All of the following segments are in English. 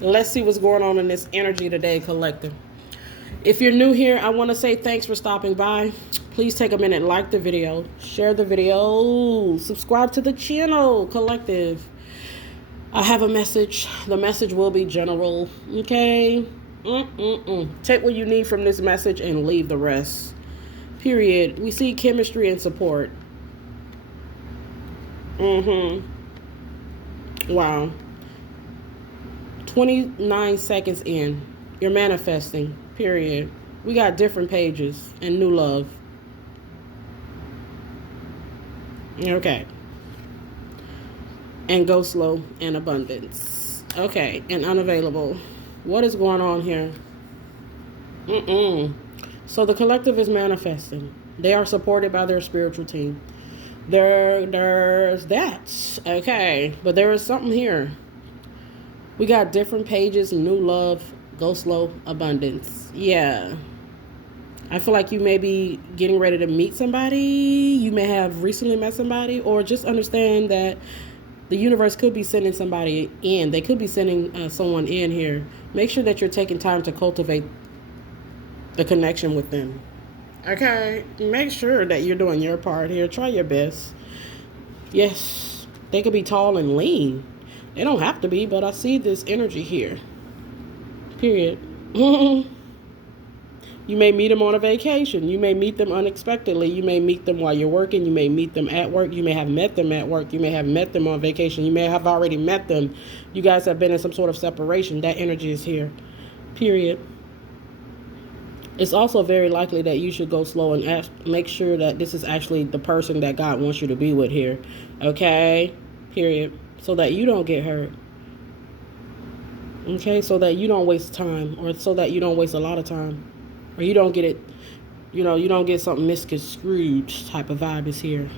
Let's see what's going on in this energy today, collective. If you're new here, I want to say thanks for stopping by. Please take a minute, like the video, share the video, subscribe to the channel, collective. I have a message. The message will be general, okay? Take what you need from this message and leave the rest. Period. We see chemistry and support. Wow. 29 seconds in. You're manifesting. Period. We got different pages and new love. Okay. And go slow and abundance. Okay. And unavailable. What is going on here? So the collective is manifesting. They are supported by their spiritual team. There's that. Okay. But there is something here. We got different pages, new love, go slow, abundance. Yeah. I feel like you may be getting ready to meet somebody. You may have recently met somebody, or just understand that the universe could be sending somebody in. They could be sending someone in here. Make sure that you're taking time to cultivate the connection with them. Okay? Make sure that you're doing your part here. Try your best. Yes, they could be tall and lean. They don't have to be, but I see this energy here. Period. You may meet them on a vacation. You may meet them unexpectedly. You may meet them while you're working. You may meet them at work. You may have met them at work. You may have met them on vacation. You may have already met them. You guys have been in some sort of separation. That energy is here. Period. It's also very likely that you should go slow and make sure that this is actually the person that God wants you to be with here. Okay? Period. So that you don't get hurt. Okay? So that you don't waste time, or so that you don't waste a lot of time. Or you don't get it, you don't get something misconstrued type of vibe is here.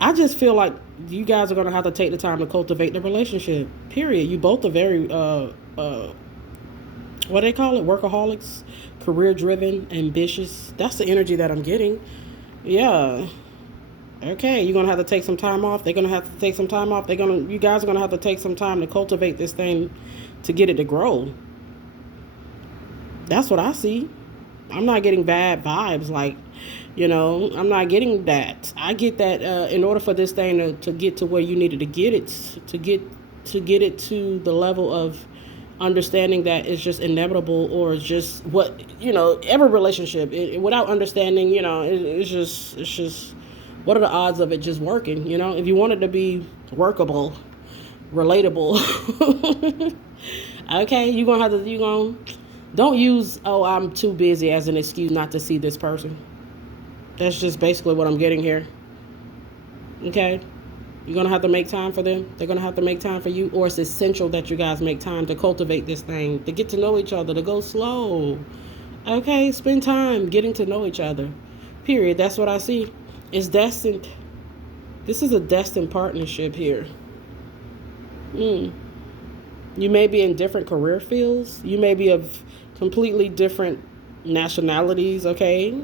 I just feel like you guys are going to have to take the time to cultivate the relationship. Period. You both are very, what do they call it? Workaholics, career-driven, ambitious. That's the energy that I'm getting. Yeah. Okay, you're going to have to take some time off. They're going to have to take some time off. You guys are going to have to take some time to cultivate this thing to get it to grow. That's what I see. I'm not getting bad vibes. Like, I'm not getting that. I get that in order for this thing to get to where you needed to get it, to get it to the level of understanding that it's just inevitable, or just what, every relationship, without understanding, it's just, what are the odds of it just working? If you want it to be workable, relatable, okay, don't use, I'm too busy as an excuse not to see this person. That's just basically what I'm getting here. Okay? You're going to have to make time for them. They're going to have to make time for you. Or it's essential that you guys make time to cultivate this thing, to get to know each other, to go slow. Okay? Spend time getting to know each other. Period. That's what I see. It's destined. This is a destined partnership here. You may be in different career fields. You may be of completely different nationalities, okay?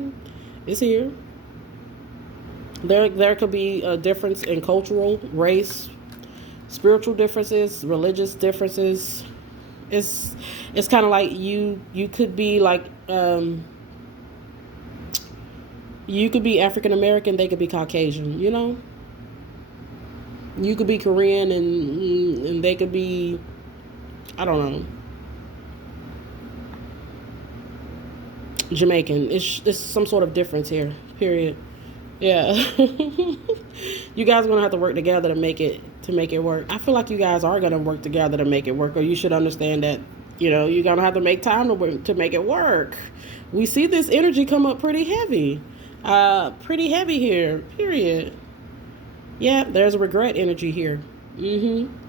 It's here. There could be a difference in cultural, race, spiritual differences, religious differences. It's kind of like you could be like, you could be African American, they could be Caucasian, You could be Korean and they could be, I don't know, Jamaican. It's some sort of difference here. Period. Yeah. You guys are gonna have to work together to make it work. I feel like you guys are gonna work together to make it work, or you should understand that you're gonna have to make time to make it work. We see this energy come up pretty heavy here. Period. Yeah, there's a regret energy here.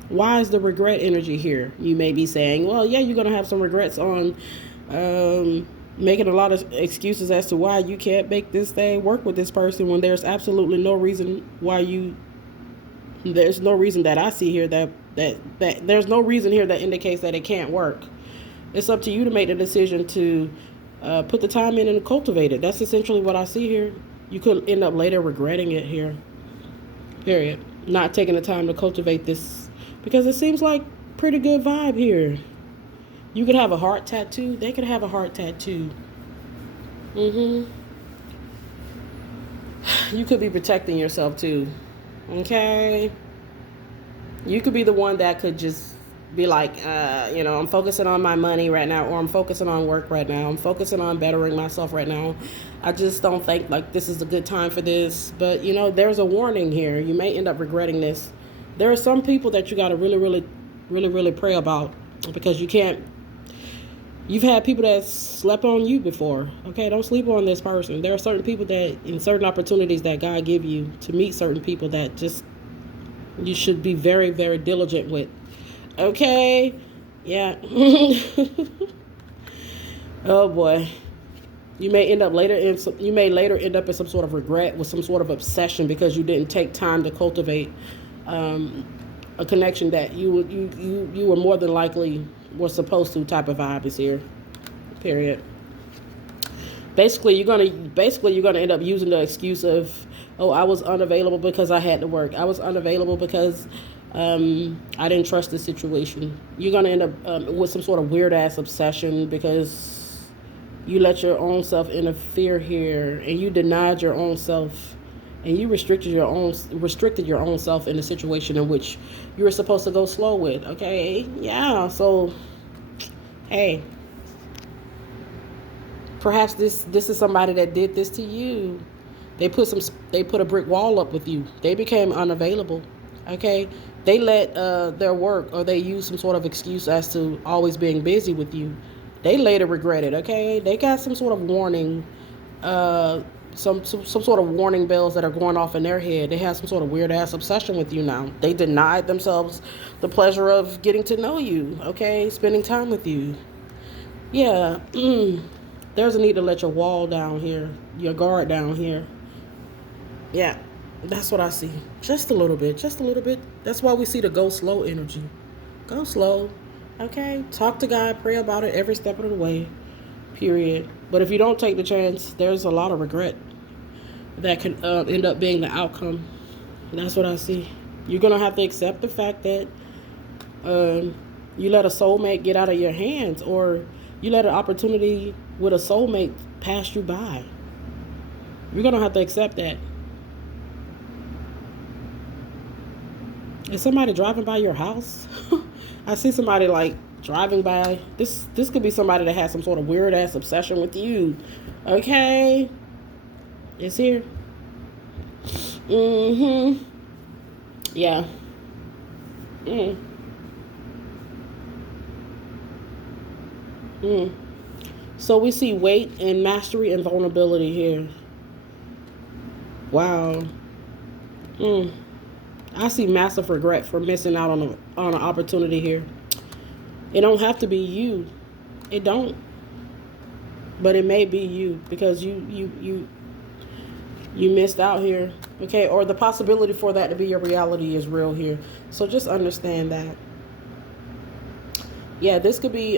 Why is the regret energy here? You may be saying, well, yeah, you're going to have some regrets on making a lot of excuses as to why you can't make this thing work with this person, when there's absolutely no reason there's no reason that I see here that there's no reason here that indicates that it can't work. It's up to you to make the decision to put the time in and cultivate it. That's essentially what I see here. You could end up later regretting it here. Period. Not taking the time to cultivate this, because it seems like pretty good vibe here. You could have a heart tattoo. They could have a heart tattoo. You could be protecting yourself too. Okay. You could be the one that could just be like, I'm focusing on my money right now, or I'm focusing on work right now. I'm focusing on bettering myself right now. I just don't think like this is a good time for this. But, there's a warning here. You may end up regretting this. There are some people that you got to really, really, really, really pray about, because you've had people that slept on you before. Okay, don't sleep on this person. There are certain people that, in certain opportunities that God give you to meet certain people, that just you should be very, very diligent with. Okay, yeah. Oh boy, you may end up later in some sort of regret, with some sort of obsession, because you didn't take time to cultivate a connection that you were more than likely were supposed to. Type of vibe is here. Period. Basically, you're gonna end up using the excuse of, oh, I was unavailable because I had to work. I was unavailable because I didn't trust the situation. You're gonna end up with some sort of weird ass obsession, because you let your own self interfere here, and you denied your own self, and you restricted your own self in a situation in which you were supposed to go slow with. Okay, yeah. So, hey, perhaps this is somebody that did this to you. They put a brick wall up with you. They became unavailable. Okay, they let their work, or they used some sort of excuse as to always being busy with you. They later regret it. Okay, they got some sort of warning, some sort of warning bells that are going off in their head. They have some sort of weird ass obsession with you now. They denied themselves the pleasure of getting to know you. Okay, spending time with you. Yeah, there's a need to let your wall down here, your guard down here. Yeah. That's what I see. Just a little bit. That's why we see the go slow energy. Go slow. Okay? Talk to God. Pray about it every step of the way. Period. But if you don't take the chance, there's a lot of regret that could end up being the outcome. And that's what I see. You're going to have to accept the fact that you let a soulmate get out of your hands, or you let an opportunity with a soulmate pass you by. You're going to have to accept that. Is somebody driving by your house? I see somebody like driving by. This could be somebody that has some sort of weird ass obsession with you. Okay, it's here. Yeah. So we see weight and mastery and vulnerability here. Wow. I see massive regret for missing out on an opportunity here. It don't have to be you. It don't. But it may be you, because you missed out here. Okay, or the possibility for that to be your reality is real here. So just understand that. Yeah, this could be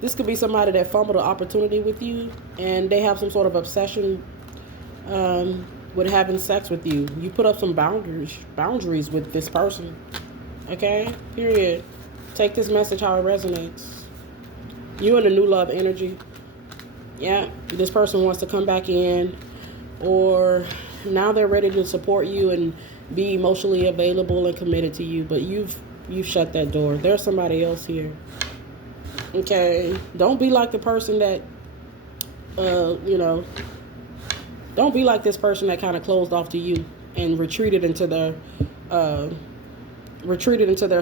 this could be somebody that fumbled an opportunity with you, and they have some sort of obsession with having sex with you. You put up some boundaries with this person. Okay? Period. Take this message how it resonates. You in a new love energy. Yeah. This person wants to come back in, or now they're ready to support you and be emotionally available and committed to you, but you've shut that door. There's somebody else here. Okay? Don't be like the person that don't be like this person that kind of closed off to you and retreated into their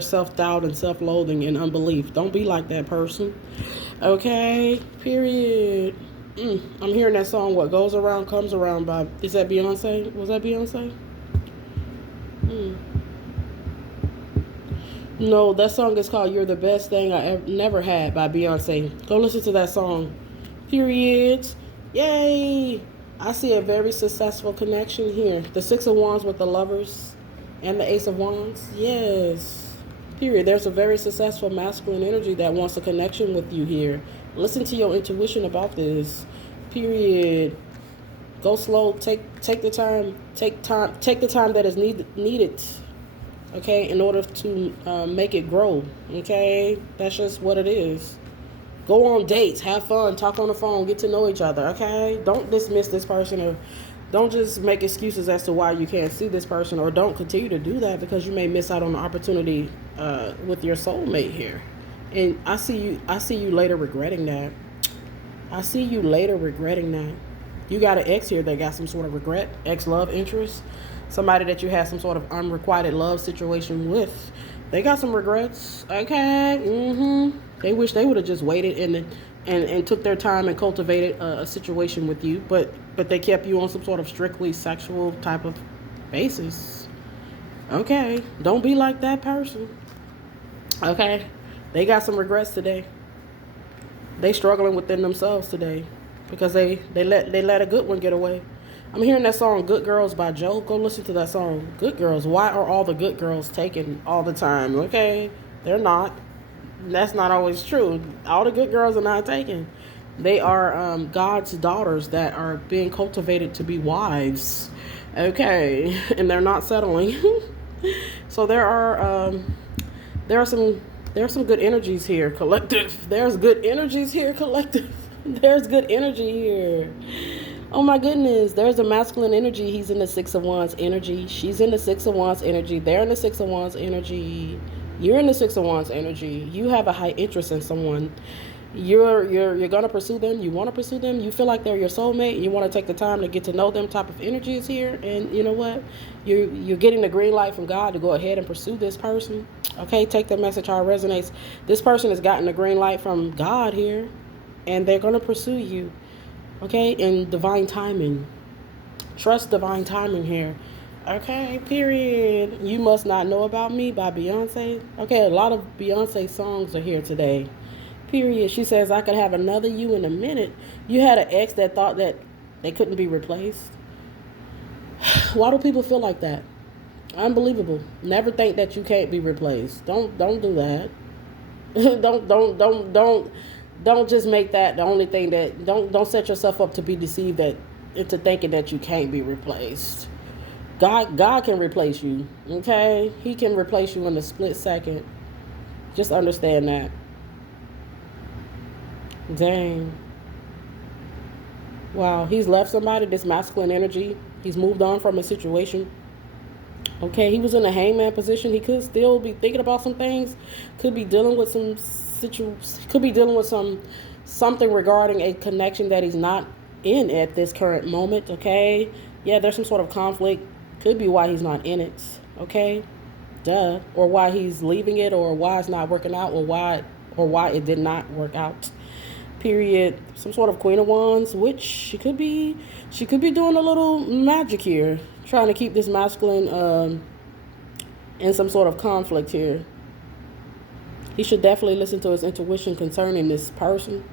self-doubt and self-loathing and unbelief. Don't be like that person. Okay? Period. I'm hearing that song, What Goes Around Comes Around, by, is that Beyonce? Was that Beyonce? No, that song is called You're the Best Thing I Never Had by Beyonce. Go listen to that song. Period. Yay! I see a very successful connection here. The Six of Wands with the Lovers and the Ace of Wands. Yes. Period. There's a very successful masculine energy that wants a connection with you here. Listen to your intuition about this. Period. Go slow. Take the time. Take the time that is needed. okay, in order to make it grow, okay? That's just what it is. Go on dates, have fun, talk on the phone, get to know each other, okay? Don't dismiss this person, or don't just make excuses as to why you can't see this person, or don't continue to do that because you may miss out on the opportunity with your soulmate here. And I see you later regretting that. I see you later regretting that. You got an ex here that got some sort of regret, ex love interest, somebody that you had some sort of unrequited love situation with. They got some regrets. Okay. They wish they would have just waited and took their time and cultivated a situation with you, but they kept you on some sort of strictly sexual type of basis. Okay. Don't be like that person. Okay. They got some regrets today. They struggling within themselves today because they let a good one get away. I'm hearing that song "Good Girls" by Joe. Go listen to that song. Good girls. Why are all the good girls taken all the time? Okay, they're not. That's not always true. All the good girls are not taken. They are God's daughters that are being cultivated to be wives. Okay, and they're not settling. So there are some good energies here, collective. There's good energies here, collective. There's good energy here. Oh my goodness, there's a masculine energy. He's in the Six of Wands energy. She's in the Six of Wands energy. They're in the Six of Wands energy. You're in the Six of Wands energy. You have a high interest in someone. You're gonna pursue them. You want to pursue them. You feel like they're your soulmate. You want to take the time to get to know them. Type of energy is here, and you know what? You're getting the green light from God to go ahead and pursue this person. Okay, take the message how it resonates. This person has gotten the green light from God here, and they're gonna pursue you. Okay, in divine timing. Trust divine timing here. Okay, period. You Must Not Know About Me by Beyonce. Okay, a lot of Beyonce songs are here today. Period. She says, I could have another you in a minute. You had an ex that thought that they couldn't be replaced. Why do people feel like that? Unbelievable. Never think that you can't be replaced. Don't do that. Don't just make that the only thing that don't set yourself up to be deceived that into thinking that you can't be replaced. God can replace you. Okay? He can replace you in a split second. Just understand that. Dang. Wow, he's left somebody, this masculine energy. He's moved on from a situation. Okay, he was in a hangman position. He could still be thinking about some things. Could be dealing with something regarding a connection that he's not in at this current moment. Okay, yeah, there's some sort of conflict. Could be why he's not in it. Okay, duh, or why he's leaving it, or why it's not working out, or why it did not work out. Period. Some sort of Queen of Wands, which she could be doing a little magic here, trying to keep this masculine in some sort of conflict here. He should definitely listen to his intuition concerning this person.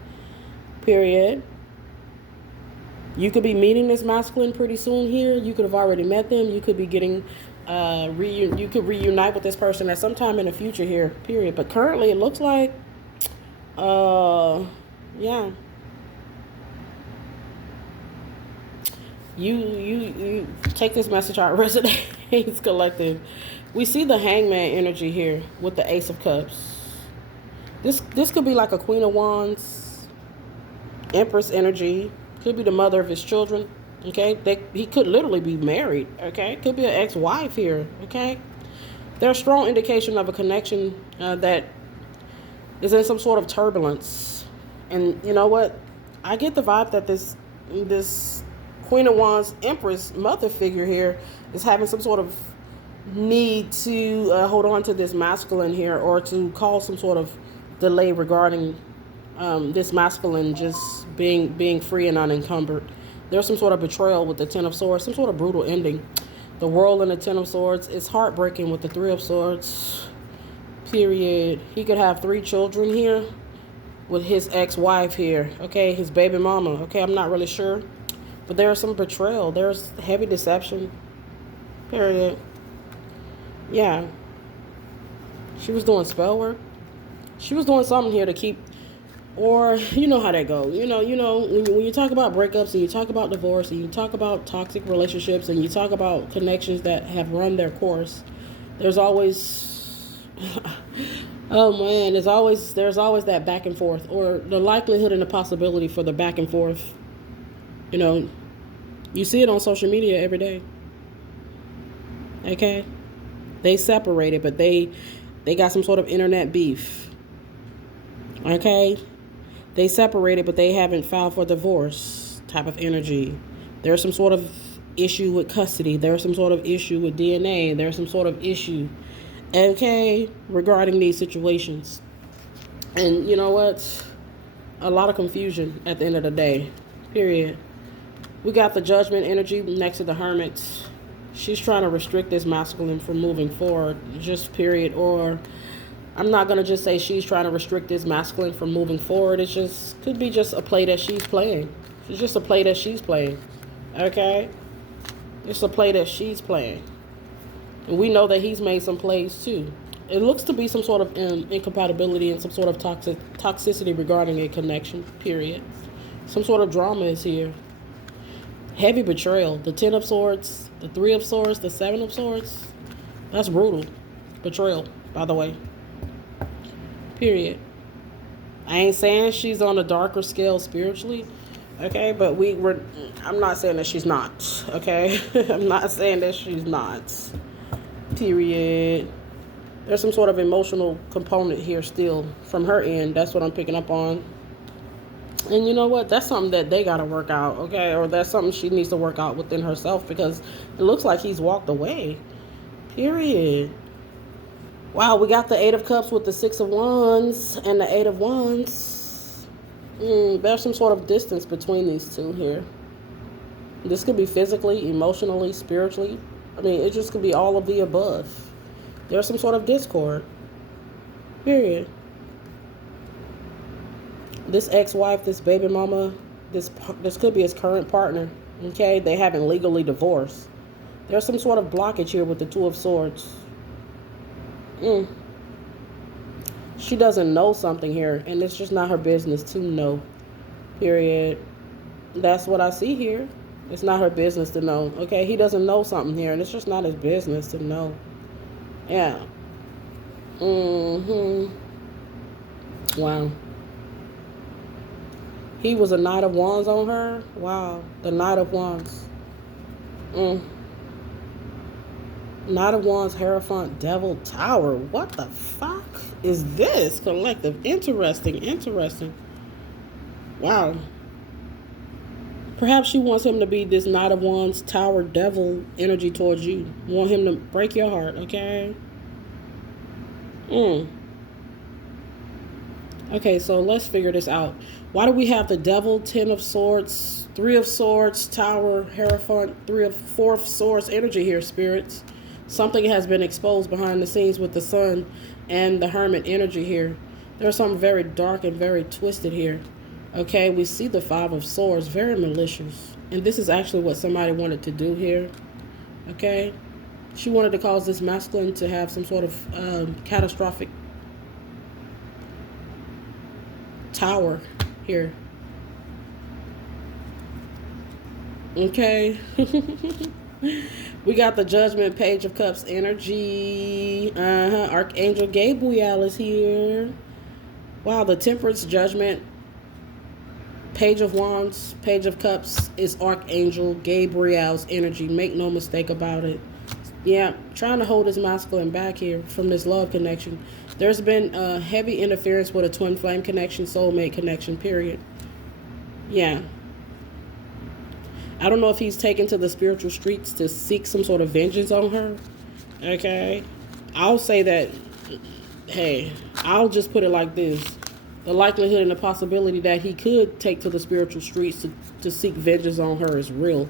Period. You could be meeting this masculine pretty soon here. You could have already met them. You could be getting you could reunite with this person at some time in the future here. Period. But currently it looks like yeah. You take this message out. Resonates, collective. We see the hangman energy here with the Ace of Cups. This could be like a Queen of Wands, Empress energy. Could be the mother of his children. Okay, he could literally be married. Okay, could be an ex-wife here. Okay, there's strong indication of a connection that is in some sort of turbulence. And you know what? I get the vibe that this Queen of Wands, Empress, mother figure here is having some sort of need to hold on to this masculine here, or to cause some sort of delay regarding this masculine just being free and unencumbered. There's some sort of betrayal with the Ten of Swords, some sort of brutal ending. The World and the Ten of Swords. It's heartbreaking with the Three of Swords. Period. He could have 3 children here with his ex-wife here. Okay, his baby mama. Okay, I'm not really sure. But there's some betrayal. There's heavy deception. Period. Yeah. She was doing spell work. She was doing something here to keep, or you know how that goes. You know when you talk about breakups and you talk about divorce and you talk about toxic relationships and you talk about connections that have run their course, There's always oh man, there's always that back and forth, or the likelihood and the possibility for the back and forth. You know, you see it on social media every day. Okay? They separated, but they got some sort of internet beef. Okay? They separated, but they haven't filed for divorce type of energy. There's some sort of issue with custody. There's some sort of issue with DNA. There's some sort of issue, okay, regarding these situations. And you know what? A lot of confusion at the end of the day. Period. We got the judgment energy next to the hermit. She's trying to restrict this masculine from moving forward. Just period. Or I'm not going to just say she's trying to restrict this masculine from moving forward. It just could be just a play that she's playing. It's just a play that she's playing. Okay? It's a play that she's playing. And we know that he's made some plays too. It looks to be some sort of incompatibility and some sort of toxicity regarding a connection, period. Some sort of drama is here. Heavy betrayal. The 10 of swords, the 3 of swords, the 7 of swords. That's brutal. Betrayal, by the way. Period. I ain't saying she's on a darker scale spiritually, okay? But I'm not saying that she's not, okay? I'm not saying that she's not. Period. There's some sort of emotional component here still from her end. That's what I'm picking up on. And you know what? That's something that they got to work out, okay? Or that's something she needs to work out within herself, because it looks like he's walked away. Period. Wow, we got the 8 of Cups with the 6 of Wands and the 8 of Wands. There's some sort of distance between these two here. This could be physically, emotionally, spiritually. I mean, it just could be all of the above. There's some sort of discord. Period. This ex-wife, this baby mama, this could be his current partner. Okay, they haven't legally divorced. There's some sort of blockage here with the 2 of Swords. She doesn't know something here, and it's just not her business to know. Period. That's what I see here. It's not her business to know. Okay, he doesn't know something here, and it's just not his business to know. Yeah. Wow. He was a Knight of Wands on her. Wow. The Knight of Wands. Knight of Wands, Hierophant, Devil, Tower. What the fuck is this? Collective. Interesting. Wow. Perhaps she wants him to be this Knight of Wands, Tower, Devil energy towards you. Want him to break your heart, okay? Okay, so let's figure this out. Why do we have the Devil, 10 of Swords, 3 of Swords, Tower, Hierophant, 4 of Swords energy here, spirits? Something has been exposed behind the scenes with the Sun and the Hermit energy here. There's something very dark and very twisted here. Okay, we see the 5 of Swords, very malicious. And this is actually what somebody wanted to do here. Okay? She wanted to cause this masculine to have some sort of catastrophic tower here. Okay? We got the Judgment, Page of Cups energy. Archangel Gabriel is here. Wow, the Temperance, Judgment, Page of Wands, Page of Cups is Archangel Gabriel's energy. Make no mistake about it. Yeah, trying to hold his masculine back here from this love connection. There's been heavy interference with a twin flame connection, soulmate connection, period. Yeah. I don't know if he's taken to the spiritual streets to seek some sort of vengeance on her. Okay. I'll say that, hey, I'll just put it like this. The likelihood and the possibility that he could take to the spiritual streets to seek vengeance on her is real.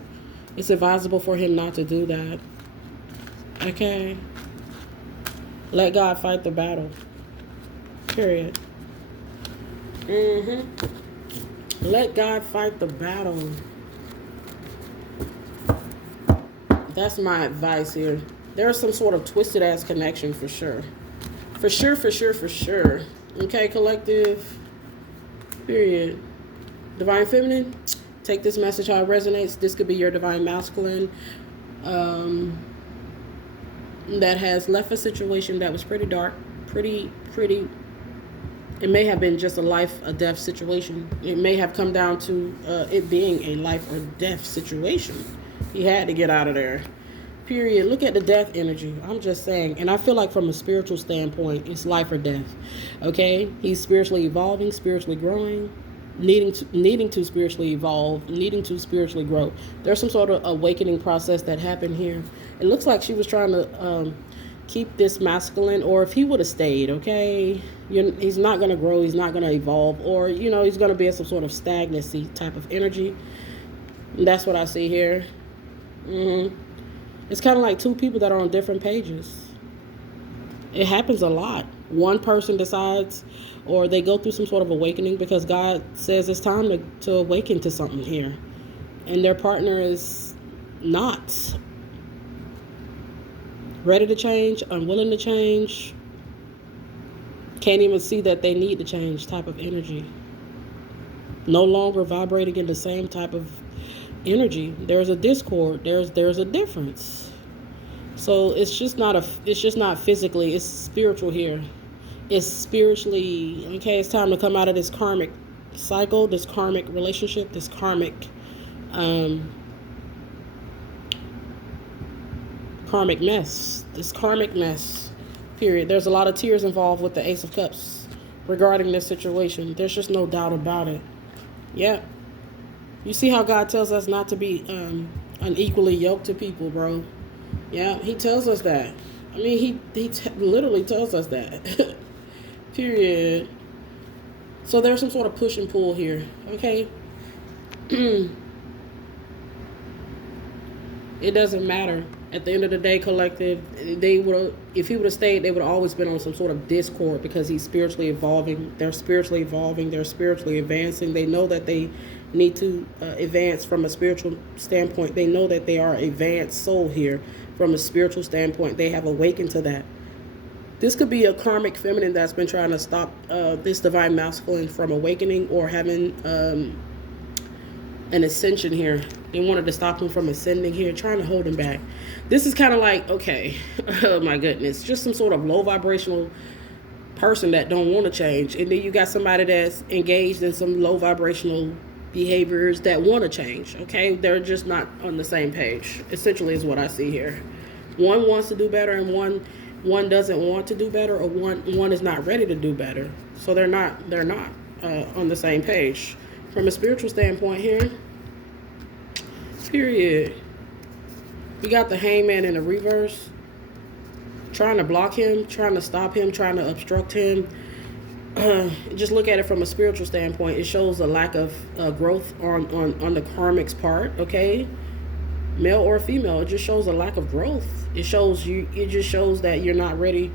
It's advisable for him not to do that. Okay? Let God fight the battle. Period. Let God fight the battle. That's my advice here. There's some sort of twisted ass connection for sure. For sure. Okay, collective. Period. Divine Feminine, take this message how it resonates. This could be your Divine Masculine. that has left a situation that was pretty dark, pretty. It may have been just a life or death situation. It may have come down to it being a life or death situation. He had to get out of there. Period. Look at the death energy. I'm just saying. And I feel like from a spiritual standpoint, it's life or death. Okay? He's spiritually evolving, spiritually growing, needing to spiritually evolve, needing to spiritually grow. There's some sort of awakening process that happened here. It looks like she was trying to keep this masculine, or if he would have stayed, okay? He's not going to grow, he's not going to evolve, or, he's going to be in some sort of stagnancy type of energy. And that's what I see here. It's kind of like two people that are on different pages. It happens a lot. One person decides, or they go through some sort of awakening because God says it's time to awaken to something here. And their partner is not ready to change, unwilling to change, can't even see that they need to change type of energy. No longer vibrating in the same type of energy. There's a discord. There's a difference. So it's just not physically, it's spiritual here. It's spiritually, okay, it's time to come out of this karmic cycle, this karmic relationship, this karmic mess, period. There's a lot of tears involved with the Ace of Cups regarding this situation. There's just no doubt about it. Yeah. You see how God tells us not to be unequally yoked to people, bro. Yeah, he tells us that. I mean, he literally tells us that. Period. So there's some sort of push and pull here, okay? It doesn't matter. At the end of the day, collective, if he would have stayed, they would have always been on some sort of discord because he's spiritually evolving. They're spiritually evolving. They're spiritually advancing. They know that they need to advance from a spiritual standpoint. They know that they are advanced soul here from a spiritual standpoint. They have awakened to that. This could be a karmic feminine that's been trying to stop this divine masculine from awakening or having an ascension here. They wanted to stop him from ascending here, trying to hold him back. This is kind of like, okay, oh my goodness, just some sort of low vibrational person that don't want to change. And then you got somebody that's engaged in some low vibrational behaviors that want to change, okay? They're just not on the same page, essentially is what I see here. One wants to do better and one doesn't want to do better, or one is not ready to do better. So they're not on the same page. From a spiritual standpoint here, period. We got the Hangman in the reverse, trying to block him, trying to stop him, trying to obstruct him. Just look at it from a spiritual standpoint. It shows a lack of growth on the karmic's part, okay? Male or female, it just shows a lack of growth. It just shows that you're not ready.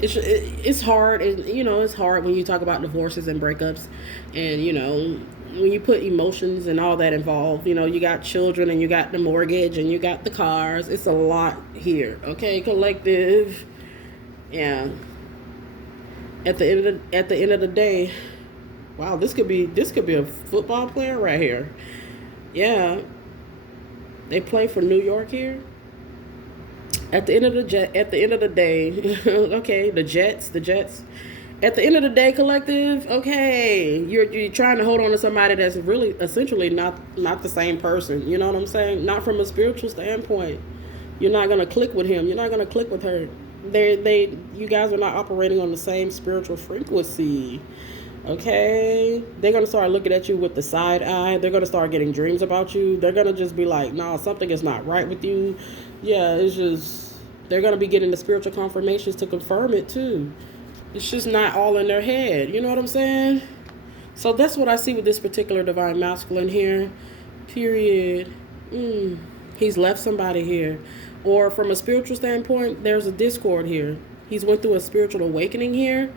It's hard, and it's hard when you talk about divorces and breakups, and when you put emotions and all that involved. You got children and you got the mortgage and you got the cars. It's a lot here, okay, collective. Yeah. At the end of the day, wow, this could be a football player right here. Yeah. They play for New York here. At the end of the day, okay, the Jets. At the end of the day, collective, okay, you're trying to hold on to somebody that's really essentially not the same person. You know what I'm saying? Not from a spiritual standpoint. You're not gonna click with him. You're not gonna click with her. You guys are not operating on the same spiritual frequency. Okay, they're gonna start looking at you with the side eye. They're gonna start getting dreams about you. They're gonna just be like, "No, something is not right with you." Yeah, it's just they're gonna be getting the spiritual confirmations to confirm it too. It's just not all in their head. You know what I'm saying? So that's what I see with this particular divine masculine here. Period. He's left somebody here, or from a spiritual standpoint, there's a discord here. He's went through a spiritual awakening here.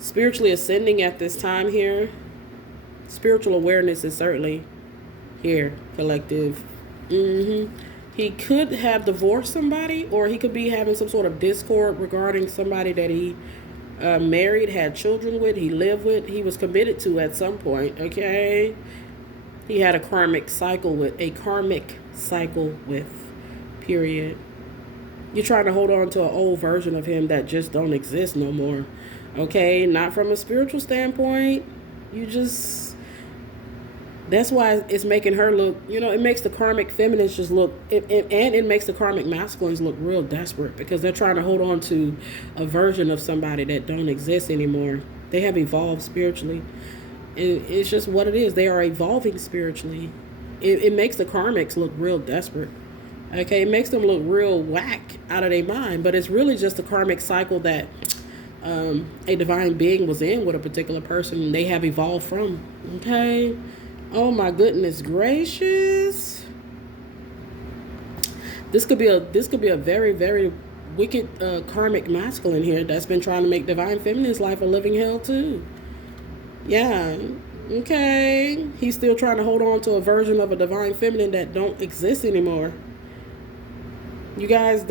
Spiritually ascending at this time here. Spiritual awareness is certainly here, collective. He could have divorced somebody, or he could be having some sort of discord regarding somebody that he married, had children with, he lived with, he was committed to at some point, okay? He had a karmic cycle with, period. You're trying to hold on to an old version of him that just don't exist no more. Okay, not from a spiritual standpoint. You just, that's why it's making her look, it makes the karmic feminines just look, and it makes the karmic masculines look real desperate because they're trying to hold on to a version of somebody that don't exist anymore. They have evolved spiritually. It's just what it is. They are evolving spiritually. It makes the karmics look real desperate. Okay, it makes them look real whack out of their mind, but it's really just a karmic cycle that a divine being was in with a particular person and they have evolved from. Okay. Oh my goodness gracious. This could be a very, very wicked karmic masculine here that's been trying to make divine feminine's life a living hell too. Yeah. Okay. He's still trying to hold on to a version of a divine feminine that don't exist anymore. You guys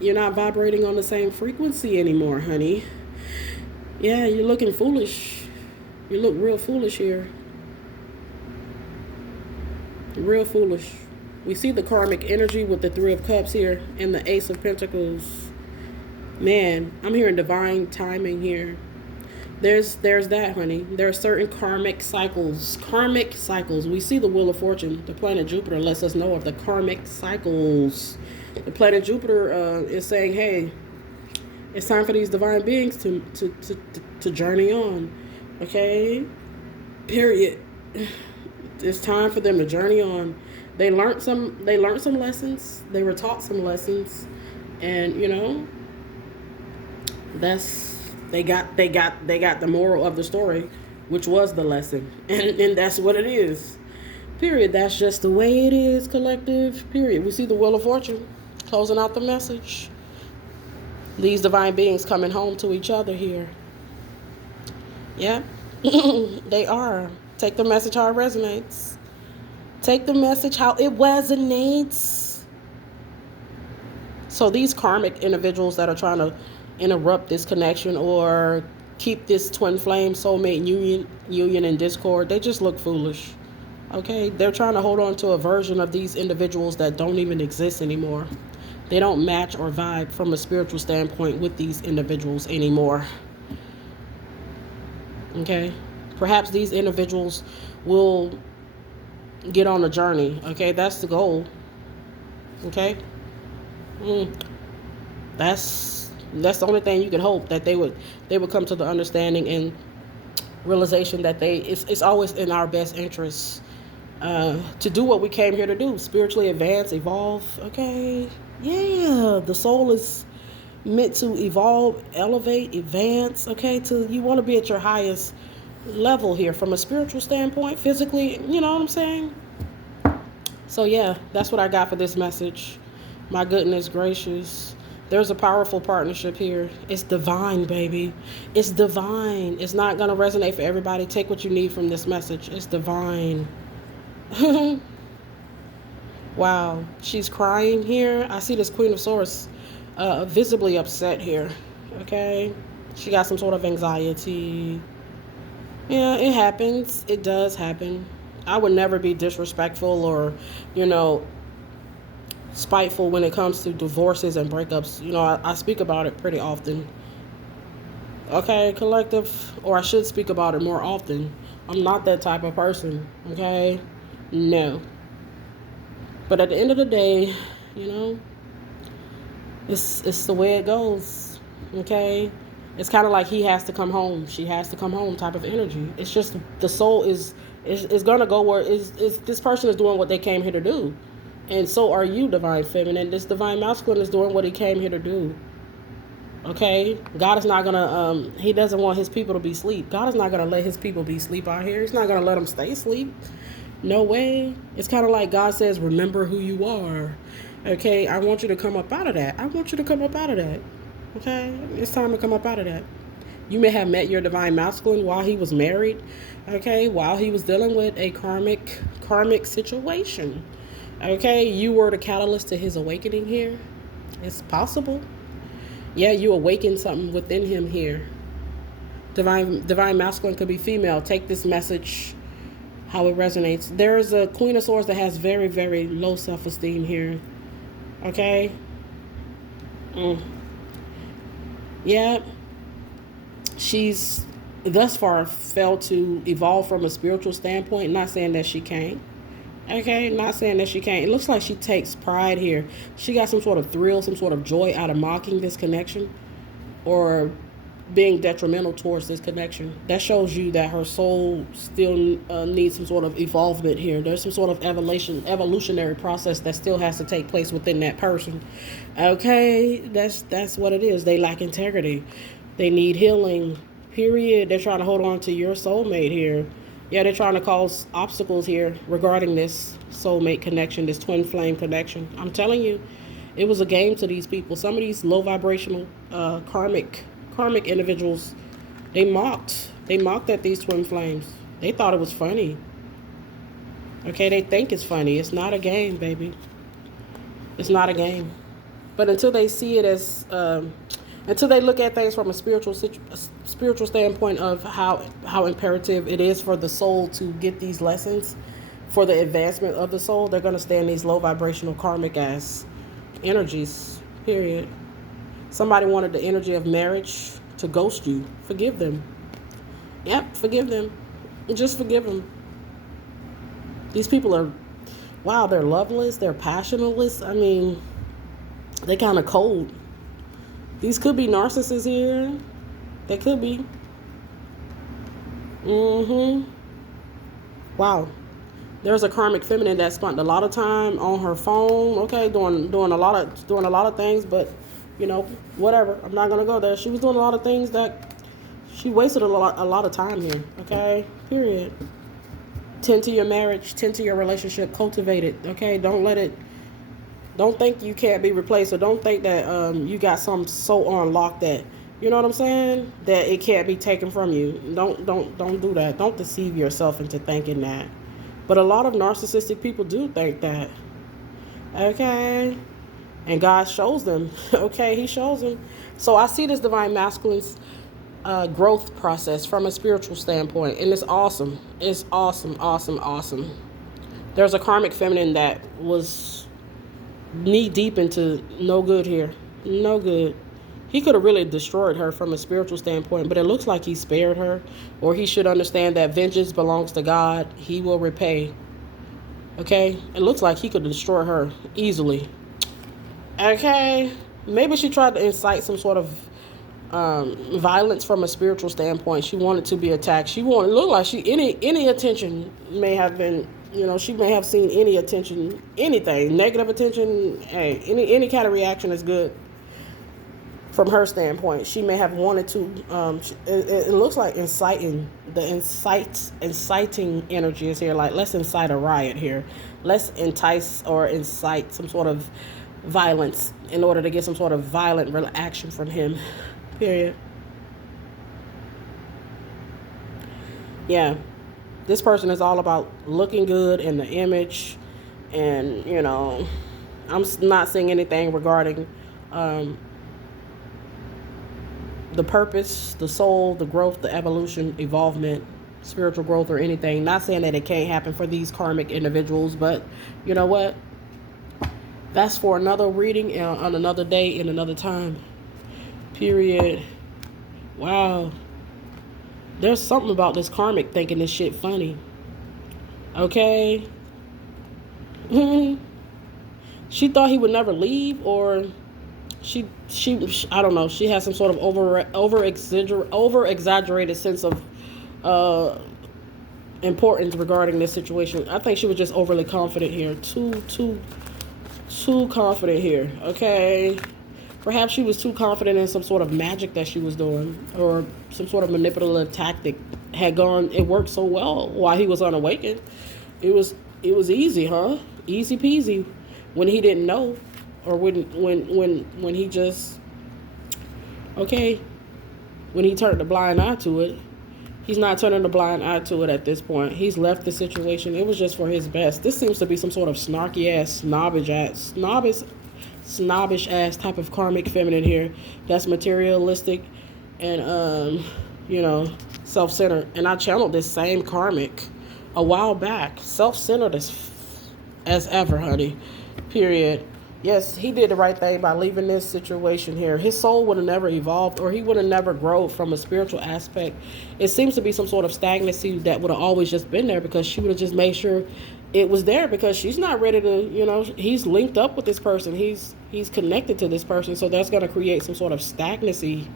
you're not vibrating on the same frequency anymore, honey. Yeah, you're looking foolish. You look real foolish here. Real foolish. We see the karmic energy with the Three of Cups here and the Ace of Pentacles. Man, I'm hearing divine timing here. There's that, honey. There are certain karmic cycles. Karmic cycles. We see the Wheel of Fortune. The planet Jupiter lets us know of the karmic cycles. The planet Jupiter is saying, hey, it's time for these divine beings to journey on. Okay? Period. It's time for them to journey on. They learned some lessons. They were taught some lessons. And, they got the moral of the story, which was the lesson. And that's what it is. Period. That's just the way it is, collective. Period. We see the Wheel of Fortune closing out the message. These divine beings coming home to each other here. Yeah. They are. Take the message how it resonates. Take the message how it resonates. So these karmic individuals that are trying to interrupt this connection or keep this twin flame soulmate union in discord, they just look foolish. Okay, they're trying to hold on to a version of these individuals that don't even exist anymore. They don't match or vibe from a spiritual standpoint with these individuals anymore. Okay, perhaps these individuals will get on a journey. Okay, that's the goal. Okay, that's the only thing you can hope, that they would come to the understanding and realization that it's always in our best interest to do what we came here to do: spiritually advance, evolve. Okay, yeah, the soul is meant to evolve, elevate, advance. Okay, you want to be at your highest level here from a spiritual standpoint, physically. You know what I'm saying? So yeah, that's what I got for this message. My goodness gracious. There's a powerful partnership here. It's divine, baby. It's divine. It's not going to resonate for everybody. Take what you need from this message. It's divine. Wow. She's crying here. I see this Queen of Swords visibly upset here. Okay. She got some sort of anxiety. Yeah, it happens. It does happen. I would never be disrespectful or, spiteful when it comes to divorces and breakups. I speak about it pretty often. Okay, collective, or I should speak about it more often. I'm not that type of person. Okay, no. But at the end of the day, it's the way it goes. Okay, it's kind of like he has to come home, she has to come home type of energy. It's just the soul is gonna go where this person is doing what they came here to do. And so are you, divine feminine. This divine masculine is doing what he came here to do. Okay? God is not going to, he doesn't want his people to be asleep. God is not going to let his people be asleep out here. He's not going to let them stay asleep. No way. It's kind of like God says, remember who you are. Okay? I want you to come up out of that. I want you to come up out of that. Okay? It's time to come up out of that. You may have met your divine masculine while he was married. Okay? While he was dealing with a karmic situation. Okay, you were the catalyst to his awakening here. It's possible. Yeah, you awakened something within him here. Divine masculine could be female. Take this message how it resonates. There's a Queen of Swords that has very, very low self-esteem here. Okay? Mm. Yeah, she's thus far failed to evolve from a spiritual standpoint. Not saying that she can't. Okay, not saying that she can't. It looks like she takes pride here. She got some sort of thrill, some sort of joy out of mocking this connection or being detrimental towards this connection. That shows you that her soul still needs some sort of evolvement here. There's some sort of evolutionary process that still has to take place within that person. Okay, that's what it is. They lack integrity. They need healing. Period. They're trying to hold on to your soulmate here. Yeah, they're trying to cause obstacles here regarding this soulmate connection, this twin flame connection. I'm telling you, it was a game to these people. Some of these low vibrational karmic individuals, they mocked at these twin flames. They thought it was funny. Okay, they think it's funny. It's not a game, baby. It's not a game. But until they see it as until they look at things from a spiritual standpoint of how imperative it is for the soul to get these lessons for the advancement of the soul, they're going to stay in these low vibrational karmic ass energies. Period. Somebody wanted the energy of marriage to ghost you. Forgive them. Yep, forgive them. Just forgive them. These people are, wow, they're loveless, they're passionless. I mean, they kind of cold. These could be narcissists here. They could be. Wow. There's a karmic feminine that spent a lot of time on her phone, okay, doing a lot of things, but you know, whatever. I'm not gonna go there. She was doing a lot of things that she wasted a lot of time here. Okay, period. Tend to your marriage, tend to your relationship, cultivate it. Okay, don't let it. Don't think you can't be replaced, or don't think that you got something so on lock that, you know what I'm saying, that it can't be taken from you. Don't do that. Don't deceive yourself into thinking that. But a lot of narcissistic people do think that. Okay. And God shows them. Okay, he shows them. So I see this divine masculine's growth process from a spiritual standpoint. And it's awesome. It's awesome, awesome, awesome. There's a karmic feminine that was knee deep into no good here. No good. He could have really destroyed her from a spiritual standpoint, but it looks like he spared her, or he should understand that vengeance belongs to God. He will repay. Okay? It looks like he could destroy her easily. Okay? Maybe she tried to incite some sort of violence from a spiritual standpoint. She wanted to be attacked. She wanted, look like she, any attention may have been, you know, she may have seen any attention, anything, negative attention, hey, any kind of reaction is good. From her standpoint, she may have wanted to. It looks like inciting energy is here. Like, let's incite a riot here. Let's entice or incite some sort of violence in order to get some sort of violent reaction from him. Period. Yeah, this person is all about looking good in the image, and you know, I'm not seeing anything regarding. The purpose, the soul, the growth, the evolution, evolvement, spiritual growth, or anything. Not saying that it can't happen for these karmic individuals, but you know what? That's for another reading on another day in another time. Period. Wow. There's something about this karmic thinking this shit funny. Okay? She thought he would never leave, or she I don't know, she has some sort of over exaggerated sense of importance regarding this situation. I think she was just overly confident here. Too confident here. Okay. Perhaps she was too confident in some sort of magic that she was doing, or some sort of manipulative tactic it worked so well while he was unawakened. It was easy, huh? Easy peasy when he didn't know. Or when he just, okay, when he turned the blind eye to it. He's not turning the blind eye to it at this point. He's left the situation. It was just for his best. This seems to be some sort of snarky ass, snobbish ass type of karmic feminine here. That's materialistic and self-centered. And I channeled this same karmic a while back. Self-centered as ever, honey. Period. Yes, he did the right thing by leaving this situation here. His soul would have never evolved, or he would have never grown from a spiritual aspect. It seems to be some sort of stagnancy that would have always just been there, because she would have just made sure it was there, because she's not ready to, he's linked up with this person. He's connected to this person, so that's going to create some sort of stagnancy.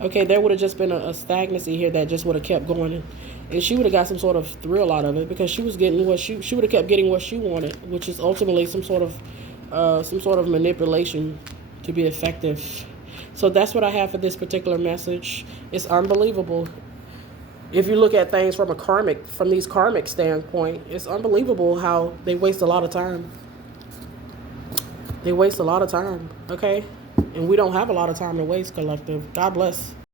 Okay, there would have just been a stagnancy here that just would have kept going, and she would have got some sort of thrill out of it, because she was getting what she would have kept getting what she wanted, which is ultimately some sort of manipulation to be effective. So that's what I have for this particular message. It's unbelievable. If you look at things from these karmic standpoint, it's unbelievable how they waste a lot of time. They waste a lot of time, okay? And we don't have a lot of time to waste, collective. God bless.